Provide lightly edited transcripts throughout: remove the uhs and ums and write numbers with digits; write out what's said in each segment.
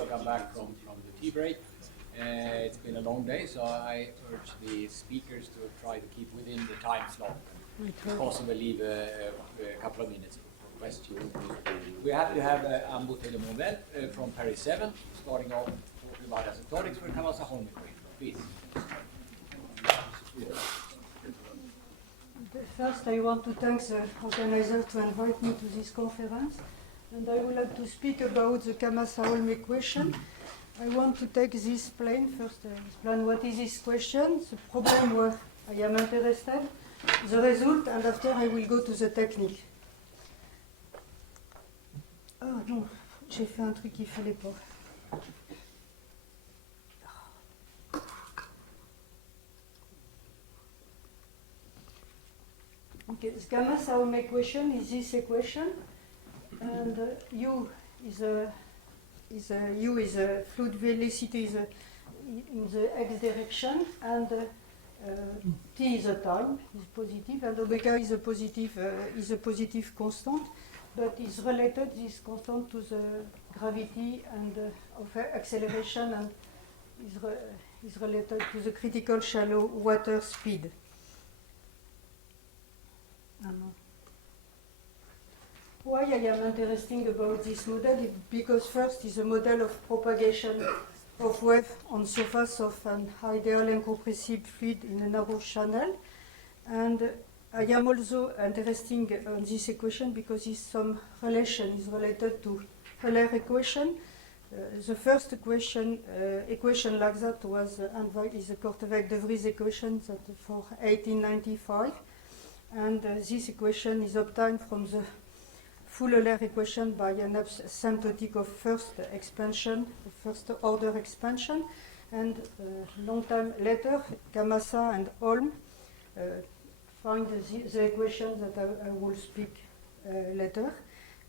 welcome back from the tea break. It's been a long day, so I urge the speakers to try to keep within the time slot and possibly leave a couple of minutes for questions. We have to have Ambo Telemonvel from Paris 7, starting off talking about asymptotics for Kawasa-Holm equation. Please. First, I want to thank the organizer to invite me to this conference. And I would like to speak about the Kawasa-Holm equation. I want to take this plane first, explain what is this question, the problem where I am interested, the result, and after I will go to the technique. Oh non, j'ai fait un truc qu'il ne fallait pas. Okay, the Kawasa-Holm equation is this equation. And U is a fluid velocity in the x direction, and t is a time, is positive, and omega is a positive constant, but is related, this constant, to the gravity and of acceleration, and is related to the critical shallow water speed. Why I am interested about this model is because first is a model of propagation of wave on surface of an ideal incompressible fluid in a narrow channel, and I am also interested on this equation because some relation is related to Euler equation. The first equation like that is a Korteweg-de Vries equation that for 1895, and this equation is obtained from the full Euler equation by an asymptotic of first order expansion, and long time later Kamasa and Holm find the equation that I will speak later.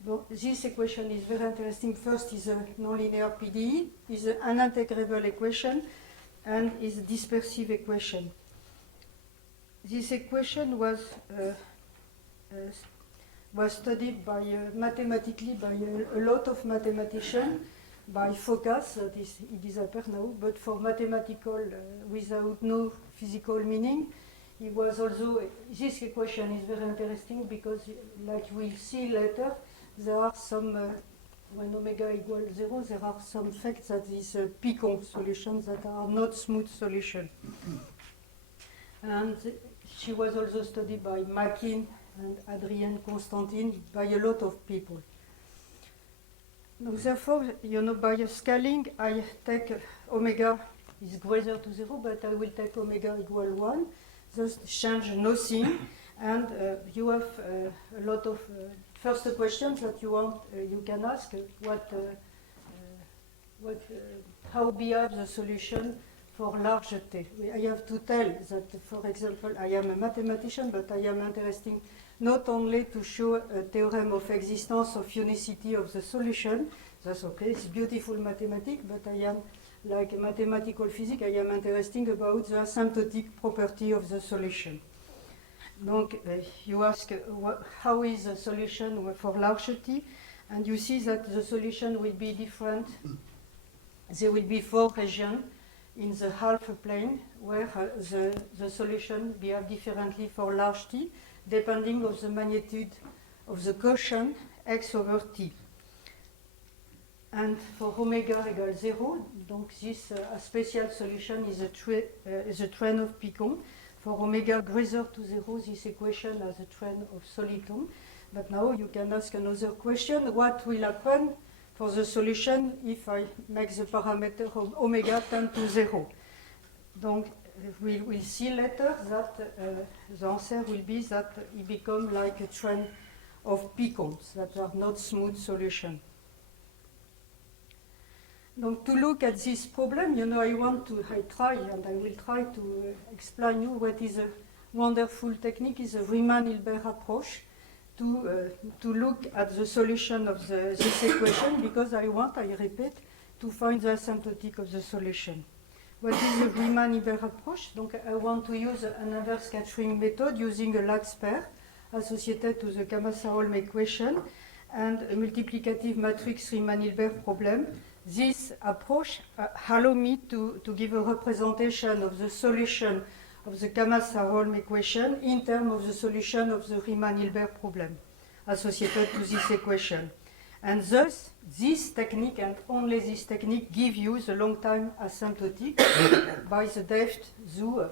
But this equation is very interesting. First is a nonlinear PDE, is an unintegrable equation, and is a dispersive equation. This equation was studied mathematically by a lot of mathematicians, by Focas, that is, he disappeared now, but for mathematical, without no physical meaning. He was also, this equation is very interesting because, like we'll see later, there are some, when omega equals 0, there are some facts that is Picon solutions that are not smooth solutions. And she was also studied by Makin and Adrienne Constantine, by a lot of people. Therefore, by scaling, I take omega is greater to 0, but I will take omega equal 1, thus change nothing, and you have a lot of first questions that you can ask, how behave the solution for large T. I have to tell that, for example, I am a mathematician, but I am interested not only to show a theorem of existence of unicity of the solution, that's okay, it's beautiful mathematics, but I am, like mathematical physics, I am interested about the asymptotic property of the solution. Donc, you ask, how is the solution for large T? And you see that the solution will be different. There will be 4 regions in the half plane where the solution behave differently for large T, depending on the magnitude of the quotient x over t. And for omega equals 0, donc this special solution is a train of Picon. For omega greater to 0, this equation has a train of soliton. But now you can ask another question: what will happen for the solution if I make the parameter of omega tend to 0? Donc, we'll see later that the answer will be that it becomes like a train of Picons that are not smooth solutions. Donc, to look at this problem, I will try to explain you what is a wonderful technique, is a Riemann-Hilbert approach to look at the solution of this equation, because I repeat, to find the asymptotic of the solution. What is the Riemann-Hilbert approach? Donc, I want to use an inverse scattering method using a Lax pair associated to the Kawasa-Holm equation and a multiplicative matrix Riemann-Hilbert problem this approach allow me to give a representation of the solution of the Kama-Saar-Holm equation in terms of the solution of the Riemann-Hilbert problem associated to this equation. And thus, this technique and only this technique give you the long-time asymptotic by the Deft Zhu, a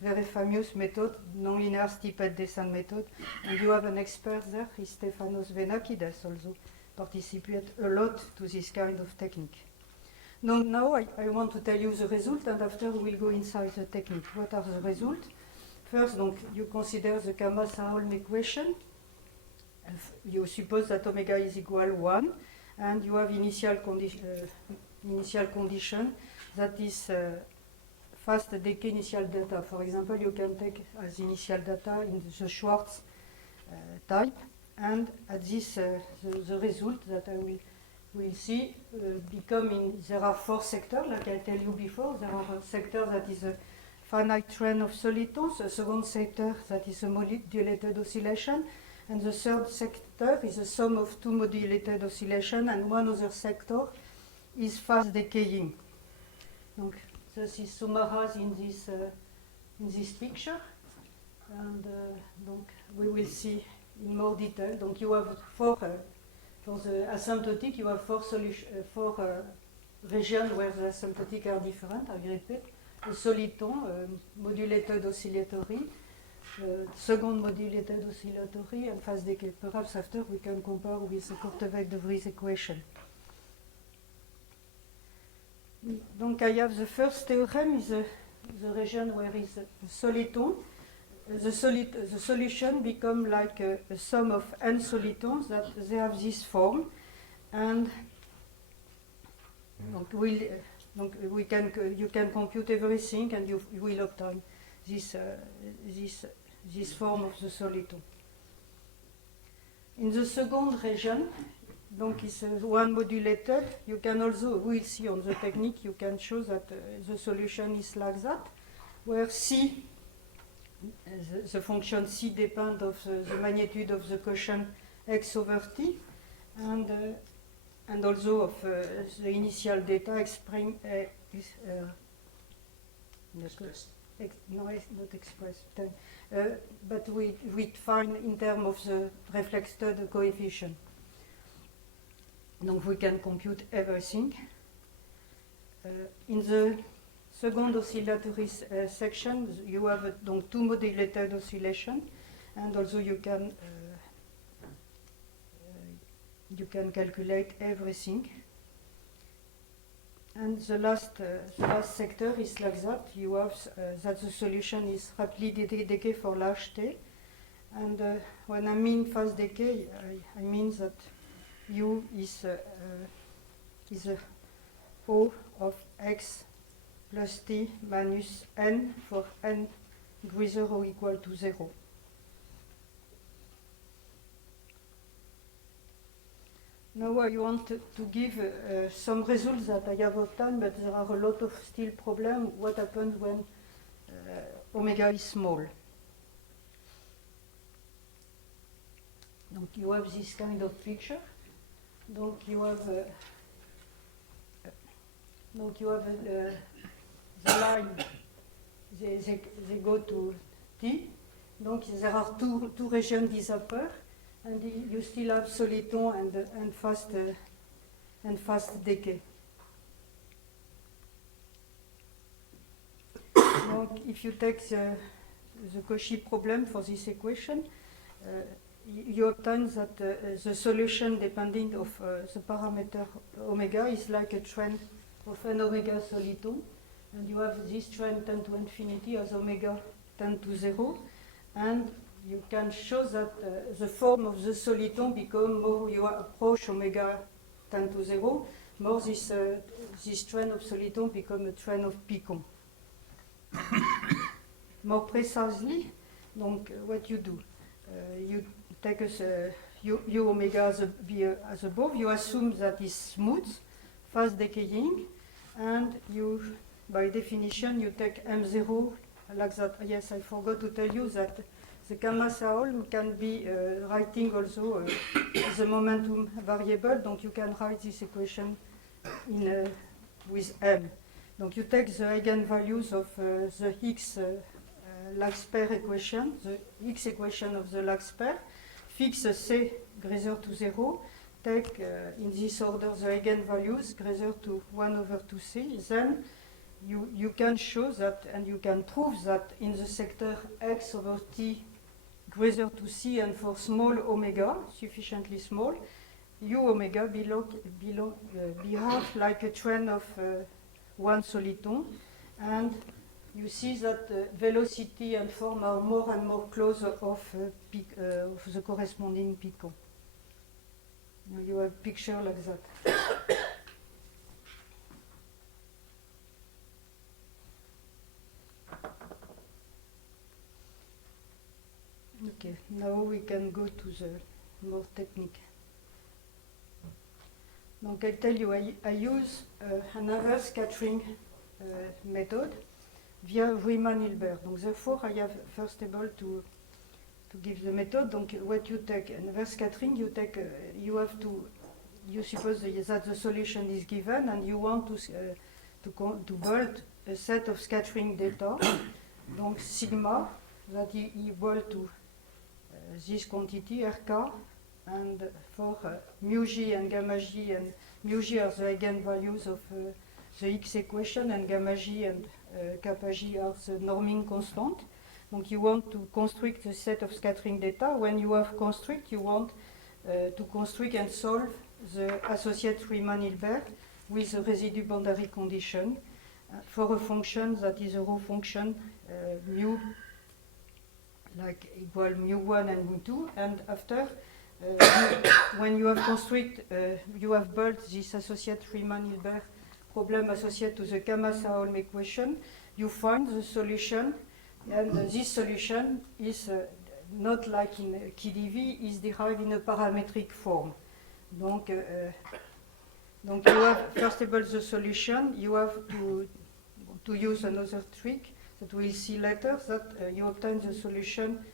very famous method, nonlinear steeped descent method. And you have an expert there, is Stefanos Venakides, also participated a lot to this kind of technique. Now I want to tell you the result, and after we'll go inside the technique. What are the results? First, donc, you consider the Kama-Saar-Holm equation. You suppose that omega is equal 1, and you have initial condition that is fast decay initial data. For example, you can take as initial data in the Schwartz type, and at this the result that I will see there are 4 sectors, like I tell you before. There are a sector that is a finite train of solitons, a second sector that is a modulated oscillation, and the third sector is a sum of 2 modulated oscillations, and one other sector is fast decaying. Donc, this is summarized in this picture, and donc we will see in more detail. Donc you have for the asymptotic, you have 4 regions where the asymptotic are different. I repeat: a soliton, modulated oscillatory, second modulated oscillatory, and fast decay. Perhaps after we can compare with the Korteweg-de Vries equation. Donc I have the first theorem is the region where is a soliton. The solution become like a sum of n solitons that they have this form, and you can compute everything, and you will obtain this form of the soliton. In the second region, donc is one modulated. You can also, we'll see on the technique, you can show that the solution is like that, where C, the function C depends of the magnitude of the quotient x over t, and also of the initial data expressed. No, it's not expressed. But we find in terms of the reflected coefficient. Donc we can compute everything. In the second oscillatory section, you have donc 2 modulated oscillation, and also you can calculate everything. And the last sector is like that. You have that the solution is rapidly decay for large t, and when I mean fast decay, I mean that U is a O of x plus t minus n for n greater or equal to 0. Now I want to give some results that I have obtained, but there are a lot of still problems. What happens when omega is small? Donc you have this kind of picture. Donc you have the line. They go to T. Donc there are two regions disappear, and you still have soliton and fast decay. Donc if you take the Cauchy problem for this equation, you obtain that the solution depending of the parameter omega is like a trend of n omega soliton, and you have this trend tend to infinity as omega tend to 0, and you can show that the form of the soliton become more you approach omega tend to 0, more this trend of soliton become a trend of picon. More precisely, donc what you do, you take u omega as above, you assume that is smooth, fast decaying, and you, by definition, you take M0 like that. Yes, I forgot to tell you that the Kama-Saar-Holm can be writing also the momentum variable, donc you can write this equation with M. Donc you take the eigenvalues of the Higgs Lax-pair equation, the Higgs equation of the Lax-pair, fix C greater to 0, take in this order the eigenvalues greater to 1 over 2c, then you can show that and you can prove that in the sector x over t greater to c and for small omega, sufficiently small, u omega behave like a train of one soliton, and you see that velocity and form are more and more close of the corresponding picon. You have a picture like that. Okay, now we can go to the more technique. Donc I tell you, I use an inverse scattering method via Riemann-Hilbert. Donc therefore I have first able to give the method. Donc what you take, an inverse scattering, you take, you suppose that the solution is given and you want to build a set of scattering data. Donc sigma that is equal to this quantity Rk, and for mu g and gamma g, and mu g are the eigenvalues of the X equation, and gamma g and kappa g are the norming constant. Donc you want to construct a set of scattering data. When you have construct, you want to construct and solve the associated Riemann-Hilbert with a residue boundary condition for a function that is a row function mu like equal mu1 and mu2, and after when you have construct, you have built this associated Riemann-Hilbert problem associated to the Kama-Saolm equation, you find the solution, and this solution is not like in KdV, is derived in a parametric form. Donc you have first of all the solution, you have to use another trick that we'll see later, that you obtain the solution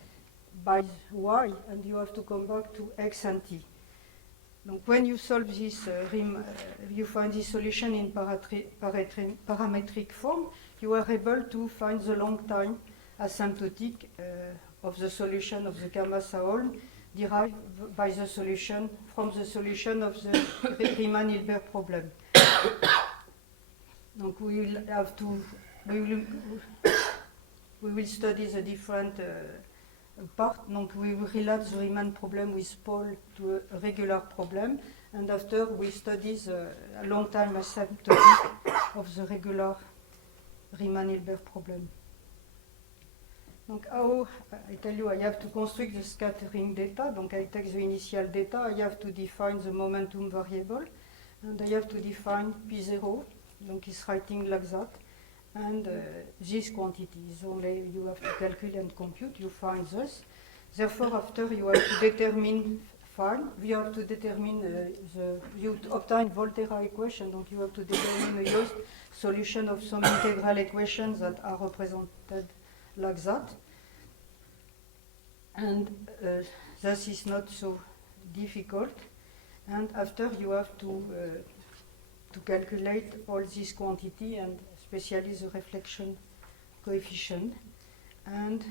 by y, and you have to come back to x and t. Donc when you solve this, you find this solution in parametric form, you are able to find the long time asymptotic of the solution of the Kama-Saolm derived by the solution from the solution of the Riemann-Hilbert problem. Donc we will study the different part. Donc we will relate the Riemann problem with Paul to a regular problem, and after we study the long time asymptotic of the regular Riemann-Hilbert problem. Donc how, I tell you, I have to construct the scattering data. Donc I take the initial data, I have to define the momentum variable, and I have to define P0, donc it's writing like that. And this quantity is only you have to calculate and compute, you find this. Therefore, after you have to determine phi, you have to determine you obtain Volterra equation, donc you have to determine a used solution of some integral equations that are represented like that. And this is not so difficult. And after you have to calculate all this quantity and especially the reflection coefficient, and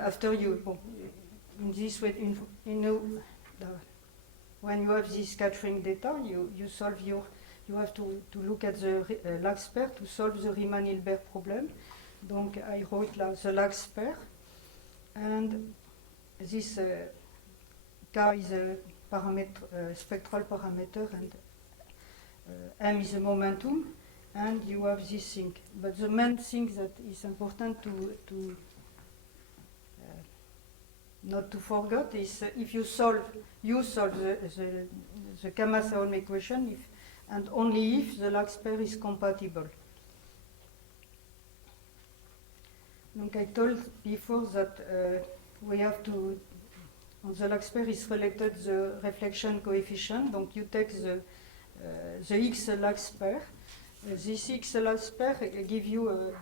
after you, in this way, when you have this scattering data, you solve you have to look at the Lax-pair to solve the Riemann-Hilbert problem. Donc I wrote the Lax-pair, and this K is a parameter, spectral parameter, and M is a momentum, and you have this thing. But the main thing that is important to not to forget is if you solve the Kama-Saolm equation, and only if the Lax-pair is compatible. Donc I told before that we have to, on the Lax-pair is related the reflection coefficient. Donc you take the X Lax-pair. This X Lax-pair give you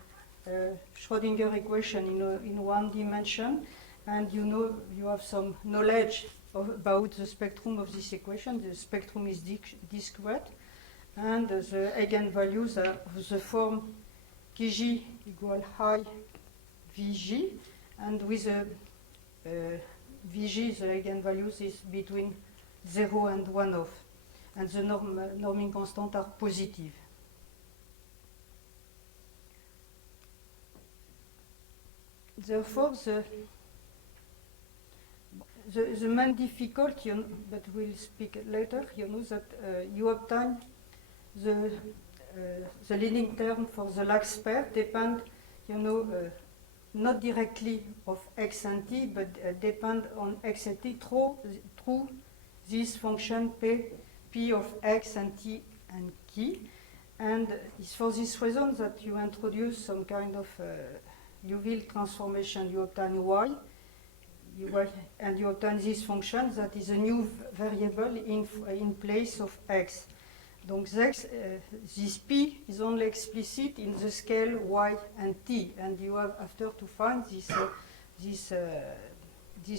a Schrödinger equation in one dimension, and you know you have some knowledge about the spectrum of this equation. The spectrum is discrete, and the eigenvalues are of the form Kg equal high Vg, and with a Vg, the eigenvalues is between 0 and 1 off, and the norming constant are positive. Therefore, the main difficulty, but we'll speak later, that you obtain the leading term for the lax pair depend, not directly of x and t, but depend on x and t through this function p of x and t and k. And it's for this reason that you introduce some kind of Liouville transformation. You obtain y, and you obtain this function that is a new variable in place of x. Donc this p is only explicit in the scale y and t, and you have after to find this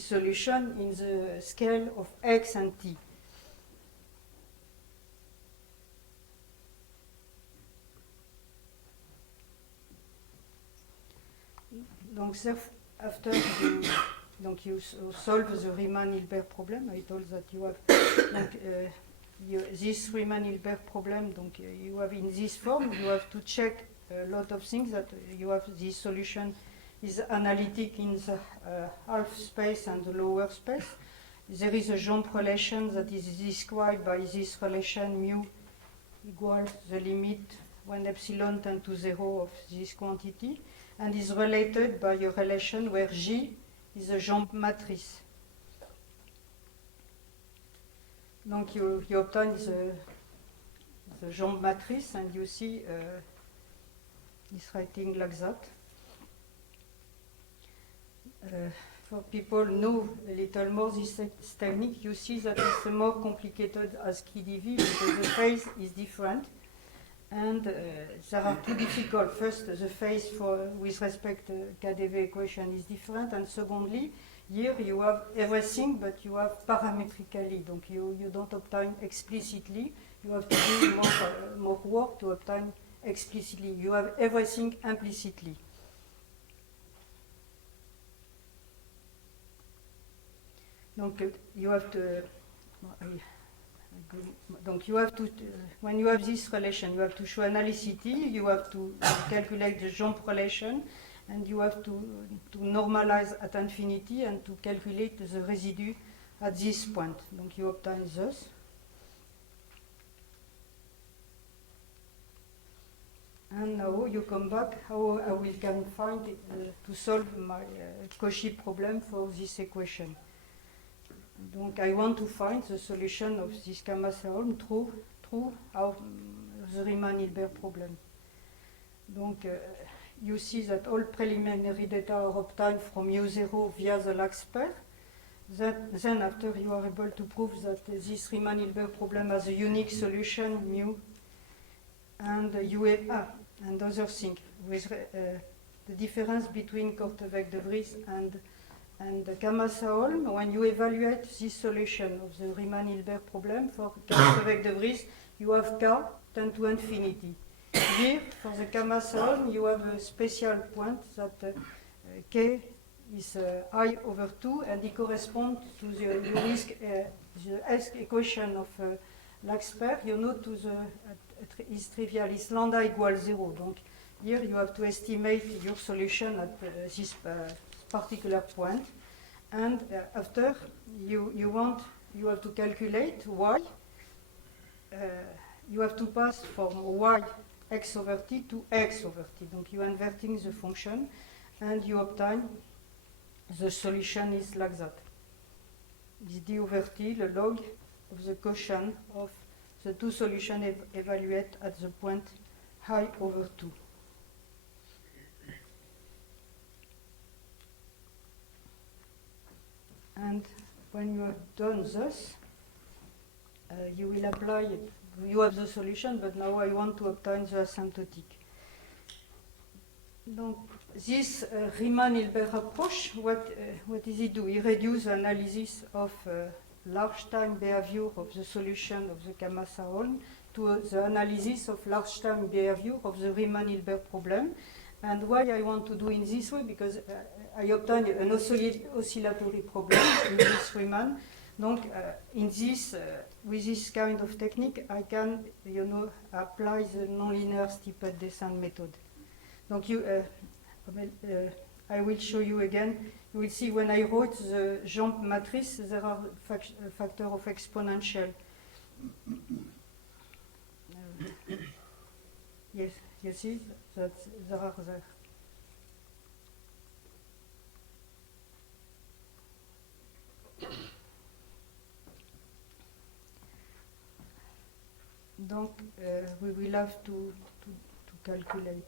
solution in the scale of x and t. Donc after you solve the Riemann-Hilbert problem, I told that you have this Riemann-Hilbert problem. Donc you have in this form, you have to check a lot of things, that you have this solution is analytic in the half space and the lower space. There is a jump relation that is described by this relation mu equal the limit when epsilon tends to 0 of this quantity, and is related by a relation where J is a jump matrix. Donc you obtain the jump matrix, and you see it's writing like that. For people who know a little more this technique, you see that it's more complicated as KdV because the phase is different. And there are two difficult. First, the phase with respect to KdV equation is different, and secondly, here you have everything, but you have parametrically. Donc you don't obtain explicitly. You have to do more work to obtain explicitly. You have everything implicitly. Donc you have to. Donc you have to, when you have this relation, you have to show analyticity, you have to calculate the jump relation, and you have to normalize at infinity and to calculate the residue at this point. Donc you obtain this. And now you come back how I will can find to solve my Cauchy problem for this equation. Donc I want to find the solution of this Kamaser-Holm through the Riemann-Hilbert problem. Donc you see that all preliminary data are obtained from U0 via the lax pair. Then after you are able to prove that this Riemann-Hilbert problem has a unique solution, mu, and UA, and other thing, with the difference between Korteweg-de Vries and Kamaser-Holm. When you evaluate this solution of the Riemann-Hilbert problem for Korteweg-de Vries, you have K tend to infinity. Here, for the Kamaser-Holm, you have a special point that K is I over 2, and it corresponds to the S equation of lax pair. You know to the is trivial, is lambda equals 0. Donc here you have to estimate your solution at this particular point, and after you have to calculate y. You have to pass from y x over t to x over t. Donc you are inverting the function, and you obtain the solution is like that. It's d over t, the log of the quotient of the two solutions evaluated at the point I over 2. And when you have done this, you will apply it. You have the solution, but now I want to obtain the asymptotic. Donc, this Riemann-Hilbert approach, what does it do? It reduces the analysis of large time behavior of the solution of the Kamasa-Holm to the analysis of large time behavior of the Riemann-Hilbert problem. And why I want to do in this way, because I obtain an oscillatory problem in this Riemann. Donc, in this, with this kind of technique, I can, apply the nonlinear steeped descent method. Donc, I will show you again. You will see when I wrote the jump matrix, there are factor of exponential. Yes, you see that there are there. Donc, we will have to calculate.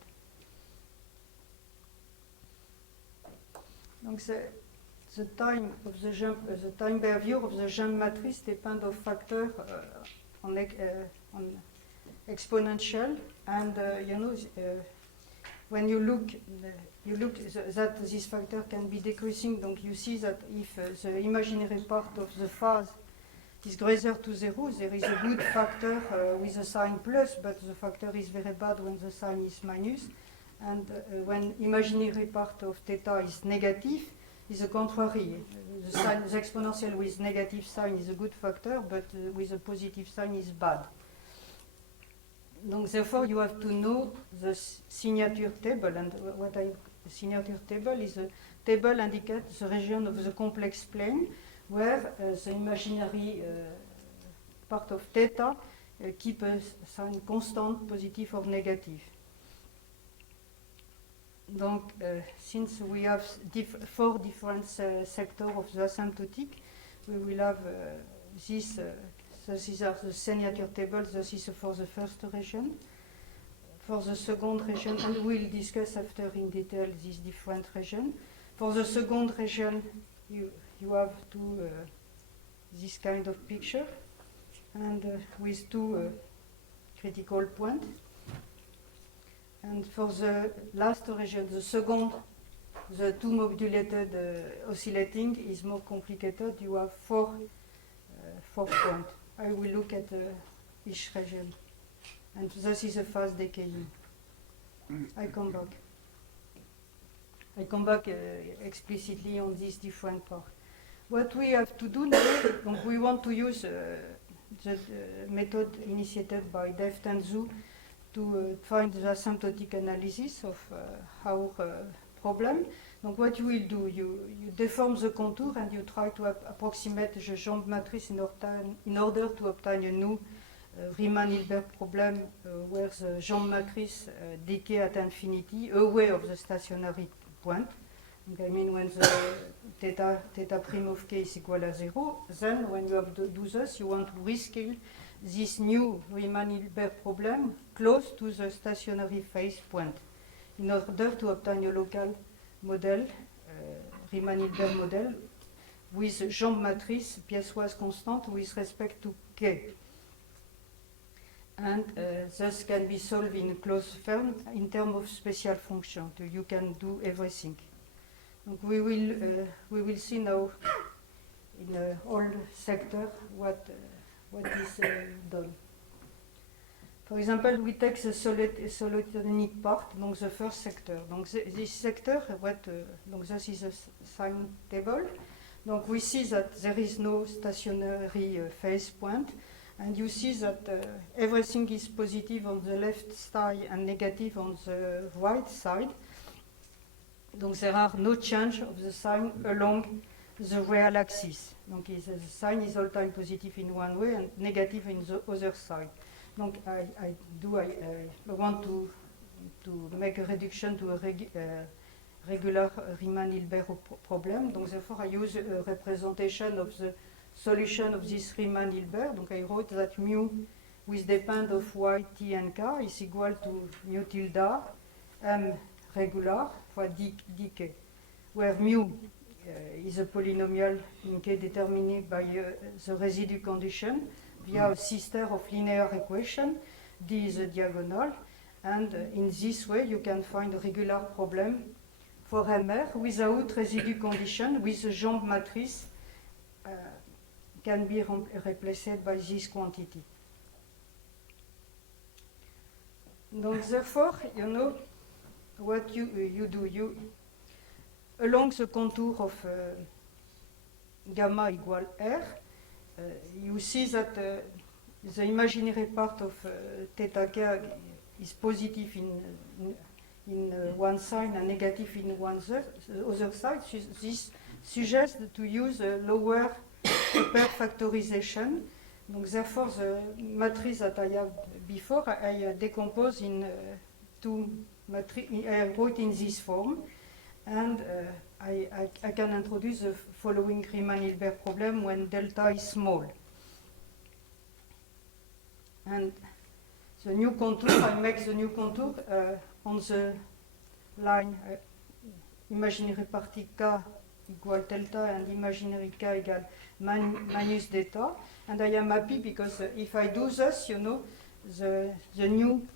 Donc, the time of the jump, the time behavior of the jump matrix depend of factor on exponential, and when you look that this factor can be decreasing. Donc, you see that if the imaginary part of the phase is greater to 0, there is a good factor with a sign plus, but the factor is very bad when the sign is minus. And when imaginary part of theta is negative, is the contrary. The exponential with negative sign is a good factor, but with a positive sign is bad. Donc, therefore, you have to know the signature table. And the signature table is a table indicates the region of the complex plane where the imaginary part of theta keep a sign constant, positive or negative. Donc, since we have 4 different sectors of the asymptotic, we will have this. These are the signature tables. This is for the first region. For the second region, and we'll discuss after in detail these different regions. For the second region, you have this kind of picture, and with 2 critical points. And for the last region, the second, the 2 modulated oscillating is more complicated. You have 4 points. I will look at each region. And this is a fast decaying. I come back explicitly on this different part. What we have to do now, we want to use the method initiated by Deft and Zhu to find the asymptotic analysis of our problem. Donc, what you will do, you deform the contour and you try to approximate the jump matrix in order to obtain a new Riemann-Hilbert problem where the jump matrix decay at infinity away of the stationary point. Donc, I mean, when the theta prime of k is equal to 0, then when you have to do this, you want to rescale this new Riemann-Hilbert problem close to the stationary phase point in order to obtain a local model, Riemann-Hilbert model, with jump matrix pièce-wise constant with respect to k. And thus can be solved in a closed form in terms of special function. So you can do everything. Donc we will see now in all sector what is done. For example, we take the solitonic part, donc the first sector. Donc this sector, donc this is a sign table. Donc we see that there is no stationary phase point, and you see that everything is positive on the left side and negative on the right side. Donc there are no change of the sign along the real axis. Donc the sign is all time positive in one way and negative in the other side. Donc I want to make a reduction to a regular Riemann-Hilbert problem. Donc therefore I use a representation of the solution of this Riemann-Hilbert. Donc I wrote that mu with depend of y, t and k is equal to mu tilde m regular for dk, where mu is a polynomial in k determined by the residue condition via a system of linear equation. D is a diagonal, and in this way you can find a regular problem for MR without residue condition with the jump matrix can be replaced by this quantity. Donc, therefore, you know what you do. You along the contour of gamma equal R, you see that the imaginary part of theta k is positive in one side and negative in the other side. This suggests to use a lower upper factorization. Donc, therefore, the matrix that I have before, I decompose in two matrices. I wrote in this form, and I can introduce the following Riemann-Hilbert problem when delta is small. And the new contour, I make the new contour on the line imaginary party k equal delta and imaginary k equal minus delta. And I am happy because if I do this, you know, the new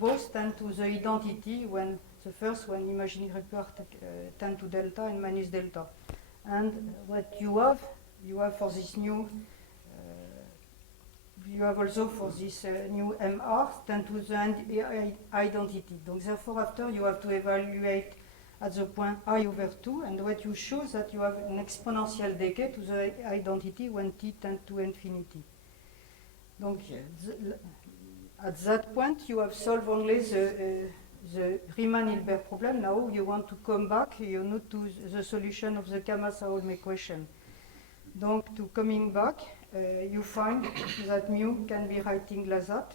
both tend to the identity when the first one imaginary part tend to delta and minus delta. And what you have for this new, you have also for this new MR tend to the identity. Donc therefore after you have to evaluate at the point I over 2, and what you show is that you have an exponential decay to the identity when t tends to infinity. Donc at that point you have solved only the Riemann-Hilbert problem. Now you want to come back, you know, to the solution of the Kama-Saolm equation. Donc to coming back, you find that mu can be writing like that.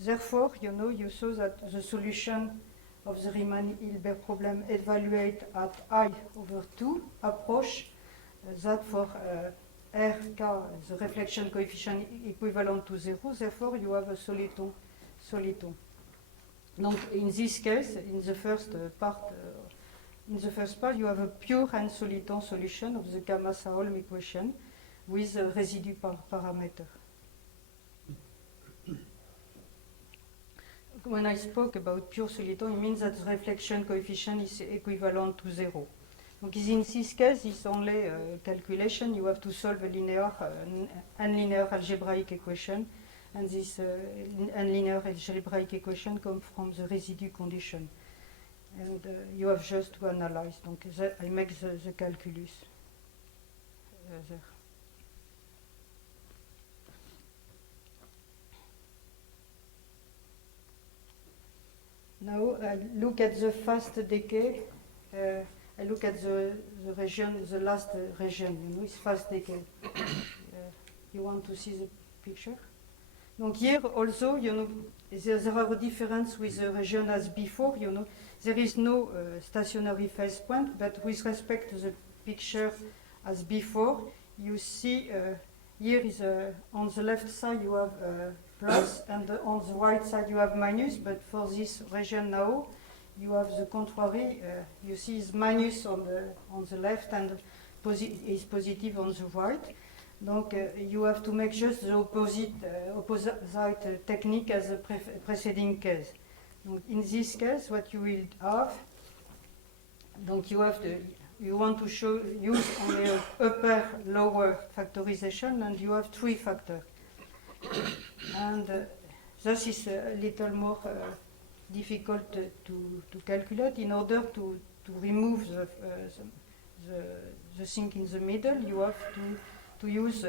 Therefore, you know, you saw that the solution of the Riemann-Hilbert problem evaluate at I over 2 approach that for RK, the reflection coefficient equivalent to 0, therefore you have a soliton. Donc in this case, in the first part, you have a pure and soliton solution of the Kama-Saolm equation with a residue parameter. When I spoke about pure soliton, it means that the reflection coefficient is equivalent to 0. Donc in this case, it's only calculation. You have to solve a nonlinear algebraic equation, and this nonlinear algebraic equation comes from the residue condition. And you have just to analyze. Donc I make the calculus there. Now I look at the fast decay. I look at the region, the last region. You know, it's fast decay. You want to see the picture? Donc here also, you know, there are a difference with the region as before. You know, there is no stationary phase point, but with respect to the picture as before, you see here is on the left side you have plus, and on the right side you have minus. But for this region now, you have the contrary. You see is minus on the left and is positive on the right. Donc you have to make just the opposite technique as the preceding case. Donc in this case, what you will have, donc you want to use only upper lower factorization, and you have 3 factors. And this is a little more difficult to calculate. In order to remove the thing in the middle, you have to use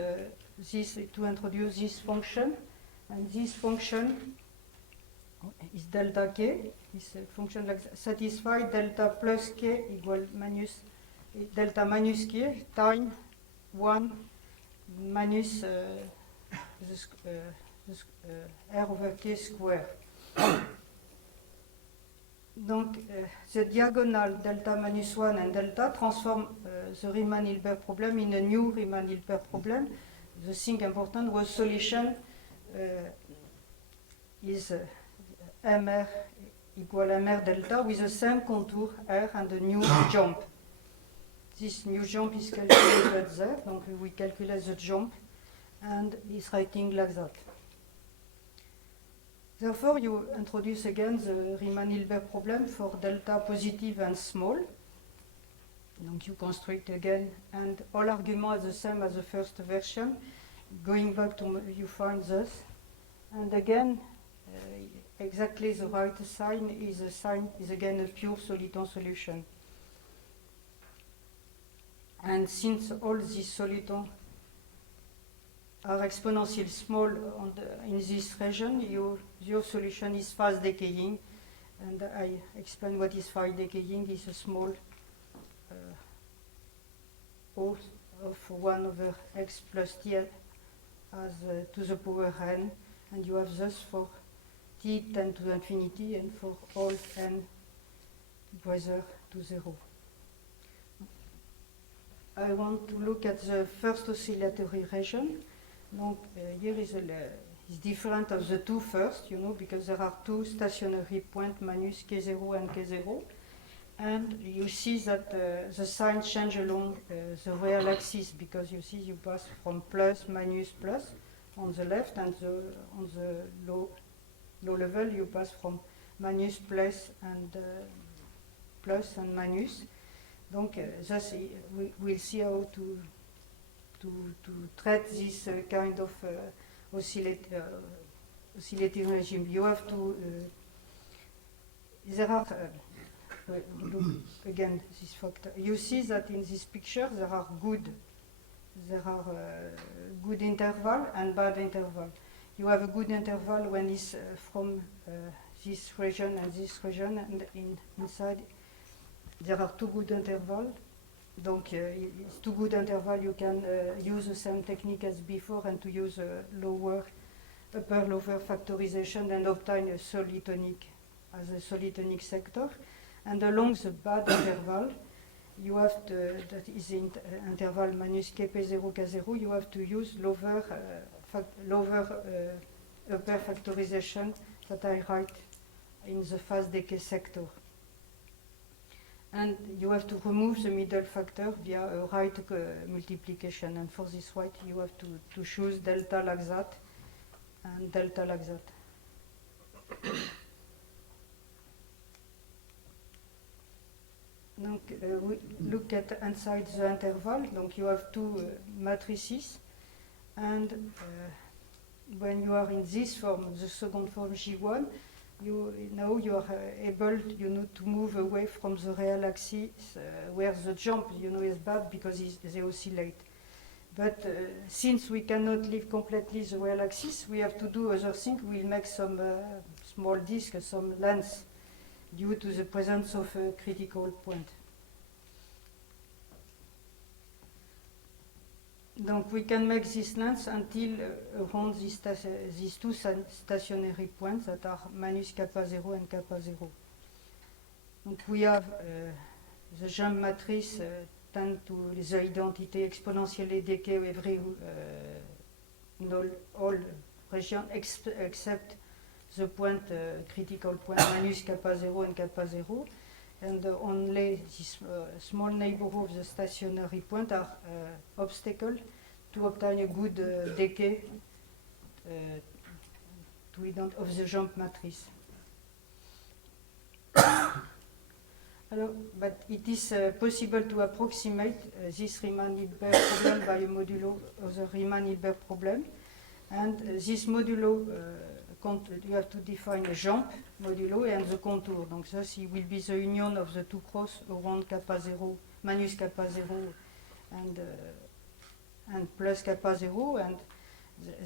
this, to introduce this function, and this function is delta k. This function like satisfy delta plus k equal delta minus k time 1 minus r over k square. Donc the diagonal delta minus 1 and delta transform the Riemann-Hilbert problem in a new Riemann-Hilbert problem. The thing important was solution is mr equal mr delta with the same contour r and a new jump. This new jump is calculated there, donc we calculate the jump, and it's writing like that. Therefore, you introduce again the Riemann-Hilbert problem for delta positive and small. Donc you construct again, and all arguments are the same as the first version. Going back to you find this, and again exactly the right sign is again a pure soliton solution. And since all these solitons are exponentially small in this region, your solution is fast decaying, and I explain what is fast decaying. Is a small O of 1 over x plus t as to the power n, and you have thus for t tend to infinity and for all n greater to 0. I want to look at the first oscillatory region. Donc, here is different of the two first, because there are two stationary points, minus k0 and k0. And you see that the sign change along the real axis, because you see you pass from plus, minus, plus on the left, and on the low level you pass from minus, plus, and minus. Donc, thus we'll see how to treat this kind of oscillating regime. You have to. There are. Look again this factor. You see that in this picture there are good interval and bad interval. You have a good interval when it's from this region and this region, and inside there are two good intervals. Donc it's two good interval. You can use the same technique as before and to use upper lower factorization and obtain a solitonic as a solitonic sector. And along the bad interval, you have that is the interval minus kp0 k0, you have to use lower upper factorization that I write in the fast decay sector. And you have to remove the middle factor via a right multiplication. And for this right, you have to choose delta like that and delta like that. Donc, we look at inside the interval. Donc, you have two matrices, and when you are in this form, the second form G1, you are able, to move away from the real axis where the jump, is bad because they oscillate. But since we cannot leave completely the real axis, we have to do other things. We'll make some small disk, some lens, due to the presence of a critical point. Donc we can make this lens until around these two stationary points that are minus kappa 0 and kappa 0. Donc we have the jump matrix tend to the identity exponentially decay every in all regions except the point critical point minus kappa 0 and kappa 0, and only this small neighborhood of the stationary point are obstacle to obtain a good decay of the jump matrix. But it is possible to approximate this Riemann-Hilbert problem by a modulo of the Riemann-Hilbert problem, and this modulo you have to define a jump modulo and the contour. Donc thus it will be the union of the two cross around kappa 0, minus kappa 0 and plus kappa 0, and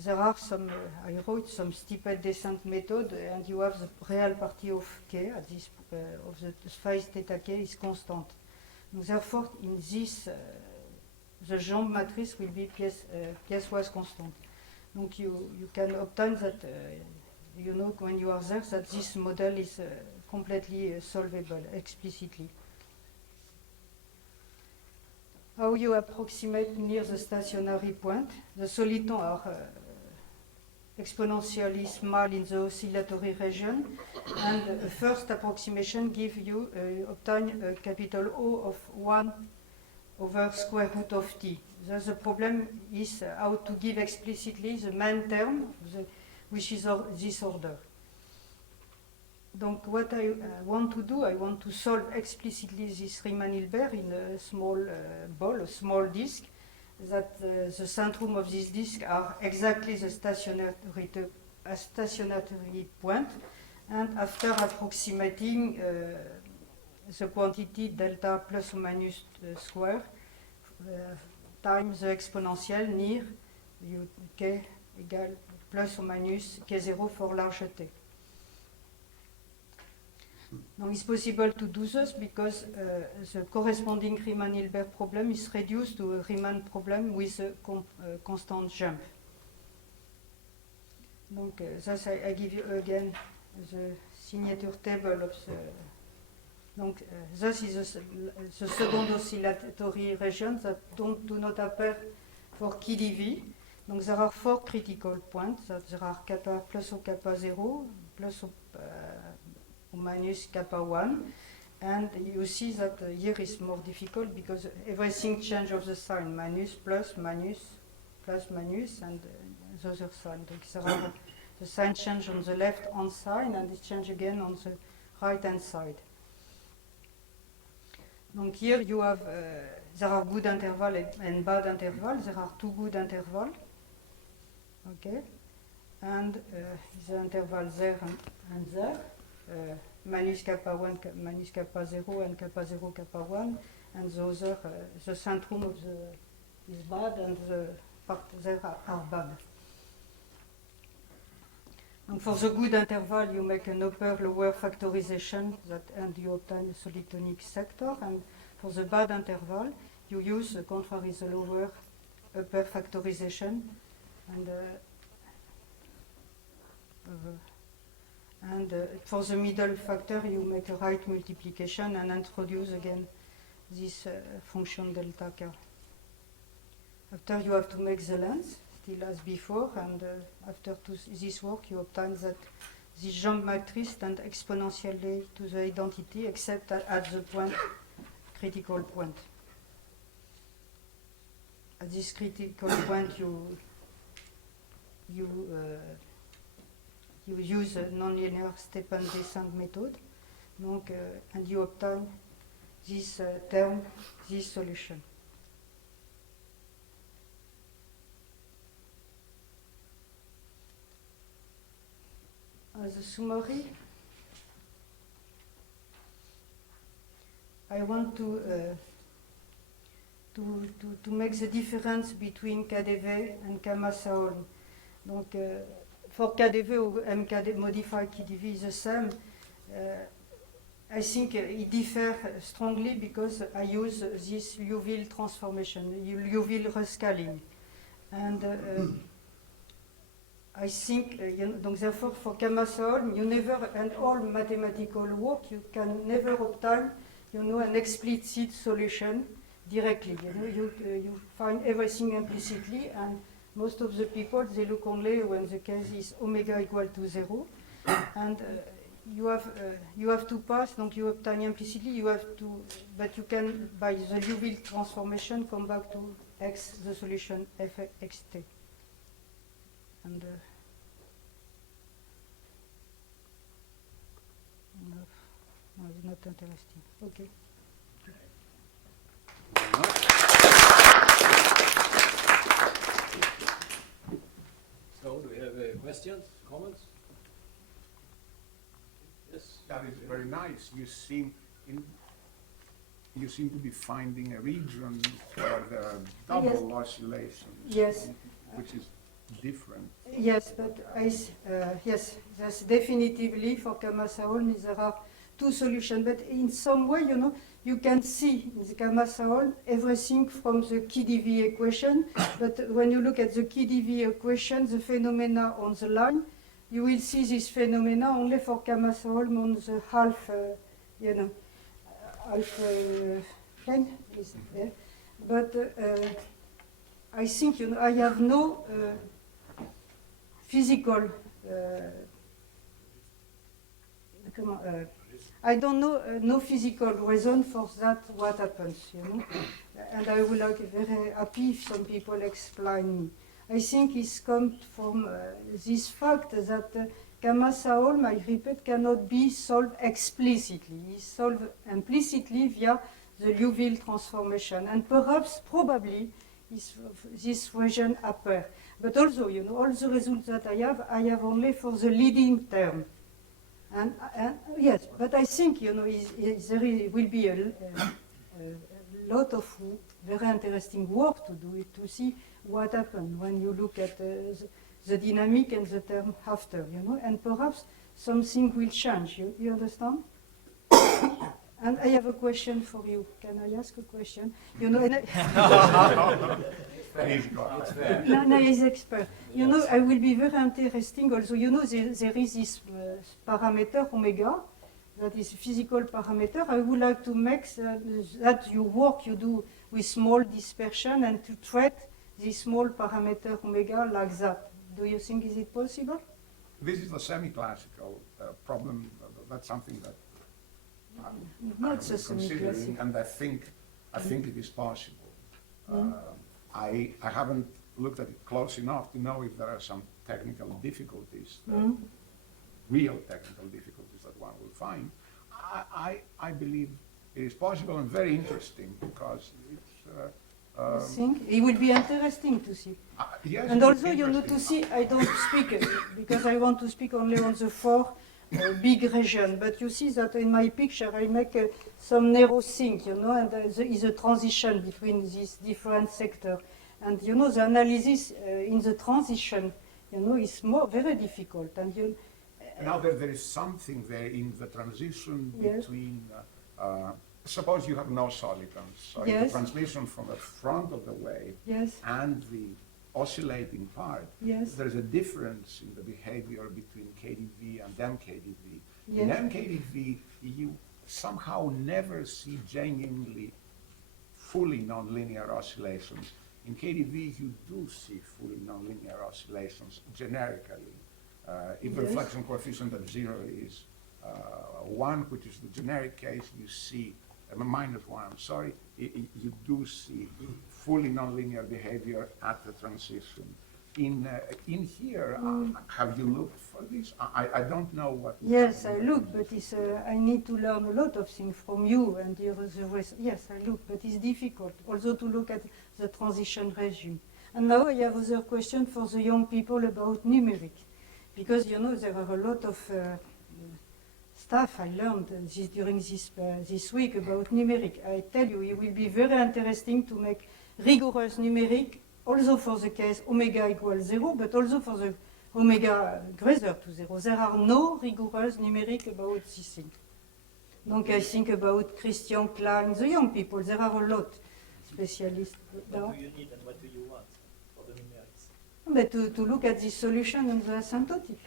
there are some, I wrote some steeped descent method, and you have the real party of k at this of the phase theta k is constant. Therefore, in this, the jump matrix will be piecewise constant. Donc you can obtain that, when you are there, that this model is completely solvable explicitly. How you approximate near the stationary point? The solitons are exponentially small in the oscillatory region, and the first approximation gives you obtain a capital O of 1 over square root of t. Thus the problem is how to give explicitly the main term, which is this order. Donc what I want to do, I want to solve explicitly this Riemann-Hilbert in a small ball, a small disk, that the centrum of this disk are exactly the stationary point, and after approximating the quantity delta plus or minus square times the exponentielle near k égale plus or minus k0 for large t. Now it's possible to do this because the corresponding Riemann-Hilbert problem is reduced to a Riemann problem with a constant jump. Donc thus I give you again the signature table of the. Donc this is the second oscillatory region that do not appear for KdV. Donc there are 4 critical points. That there are kappa plus or kappa 0, plus or minus kappa 1, and you see that here is more difficult because everything change of the sign, minus, plus, minus, plus, minus, and the other sign. So there are the sign change on the left hand side and it change again on the right hand side. Donc here you have, there are good interval and bad interval, there are 2 good interval, okay, and the interval there and there. Minus kappa 1, minus kappa 0, and kappa 0, kappa 1, and the other, the centrum of the is bad, and the part there are bad. And for the good interval, you make an upper-lower factorization, and you obtain a solitonic sector, and for the bad interval, you use the contrary, the lower-upper factorization, and for the middle factor, you make a right multiplication and introduce again this function delta k. After you have to make the length, still as before, and after this work, you obtain that this jump matrix tends exponentially to the identity, except at the point, critical point. At this critical point, you use a nonlinear Stepan descent method, donc, and you obtain this term, this solution. As a summary, I want to make the difference between KdV and Kama-Saolm. Donc, for KdV or MKD modified KdV is the same. I think it differs strongly because I use this Liouville transformation, Liouville rescaling, and I think donc therefore for Kama-Saolm you never, and all mathematical work, you can never obtain an explicit solution directly. You find everything implicitly, and most of the people, they look only when the case is omega equal to 0, and you have to pass, donc you obtain implicitly, you have to, but you can, by the Liouville transformation, come back to x, the solution f xt. And no, it's not interesting. Okay. So, do we have questions, comments? Yes. That is very nice. You seem to be finding a region where there are double oscillations. Yes. Which is different. Yes, but yes, that's definitively for Kama-Saolm there are 2 solutions. But in some way, you can see in the Kama-Saolm everything from the KdV equation. But when you look at the KdV equation, the phenomena on the line, you will see this phenomena only for Kama-Saolm on the half, half plane is there. But I think I have no physical. I don't know no physical reason for that. What happens, and I would like very happy if some people explain me. I think it's come from this fact that Kamasaholm, I repeat, cannot be solved explicitly. It's solved implicitly via the Liouville transformation, and perhaps, probably, this region appear. But also, you know, all the results that I have only for the leading term. And yes, but I think, you know, there will be a lot of very interesting work to do to see what happened when you look at the dynamic and the term after, you know, and perhaps something will change. You understand? And I have a question for you. Can I ask a question? You know, Please go ahead. no, he's expert. You know, I will be very interesting also. You know, there is this parameter omega, that is physical parameter. I would like to make that your work you do with small dispersion and to treat this small parameter omega like that. Do you think is it possible? This is the semi-classical problem. That's something that Not I'm so considering, semi-classical. and I think it is possible. I haven't looked at it close enough to know if there are some technical difficulties, real technical difficulties that one will find. I believe it is possible and very interesting because it's. I think it will be interesting to see. Yes, And it's also, you know, to interesting. see, I don't speak because I want to speak only on the four big region. But you see that in my picture, I make some narrow thing, you know, and there is a transition between these different sectors. And you know, the analysis in the transition, you know, is very difficult. And you. Now there is something there in the transition Yes. between. Suppose you have no solitons, so in the Yes. transmission from the front of the wave Yes. and the oscillating part, Yes. there is a difference in the behavior between KDV and MKDV. In Yes. MKDV, you somehow never see genuinely fully nonlinear oscillations. In KDV, you do see fully nonlinear oscillations generically. If the Yes. reflection coefficient at 0 is 1, which is the generic case, you see -1, I'm sorry, you do see fully nonlinear behavior at the transition. In here, have you looked for this? I don't know what. Yes, I look, but it's, I need to learn a lot of things from you and the rest. Yes, I look, but it's difficult also to look at the transition regime. And now I have other question for the young people about numeric, because you know there are a lot of stuff I learned during this week about numeric. I tell you, it will be very interesting to make rigorous numeric, also for the case omega equals 0, but also for the omega greater to 0. There are no rigorous numeric about this thing. Donc I think about Christian Klein, the young people, there are a lot specialists. What do you need and what do you want for the numerics? But to look at this solution in the asymptotic,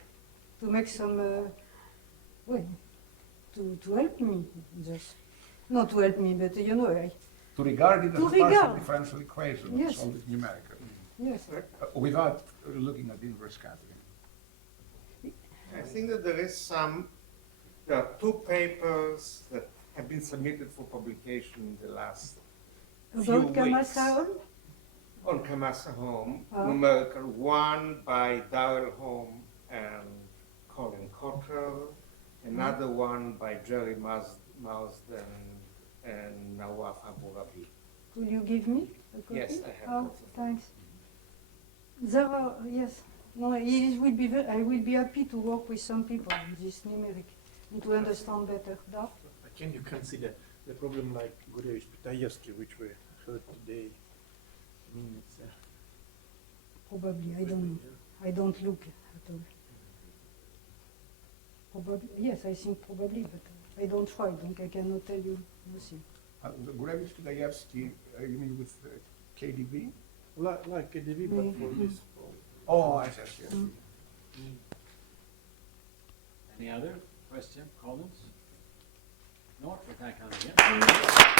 to make some, well, to help me, just, not to help me, but you know, To regard it as To a partial regard. differential equation, Yes. solve it numerically, yes. without looking at inverse scattering. I think that there are two papers that have been submitted for publication in the last few About weeks Kamasaholm? on Kamasaholm, Oh. numerical, one by Darrell Home and Colin Cottrell, another one by Jerry Marsden and Nawaf Abourabi. Will you give me a copy? Yes, I have Oh, both of them. thanks. There are, yes. No, it will be I will be happy to work with some people on this numeric and to understand better. Da? But can you consider the problem like Gurevich-Pitayevsky, which we heard today? I mean, it's Probably, I don't know. I don't look at all. Probably, yes, I think probably, but I don't try, donc I cannot tell you nothing. The Gurevich-Pitayevsky, you mean with KDV? like KDV, but for this. Oh, I see. Yes. Any other question, comments? No, we thank you again.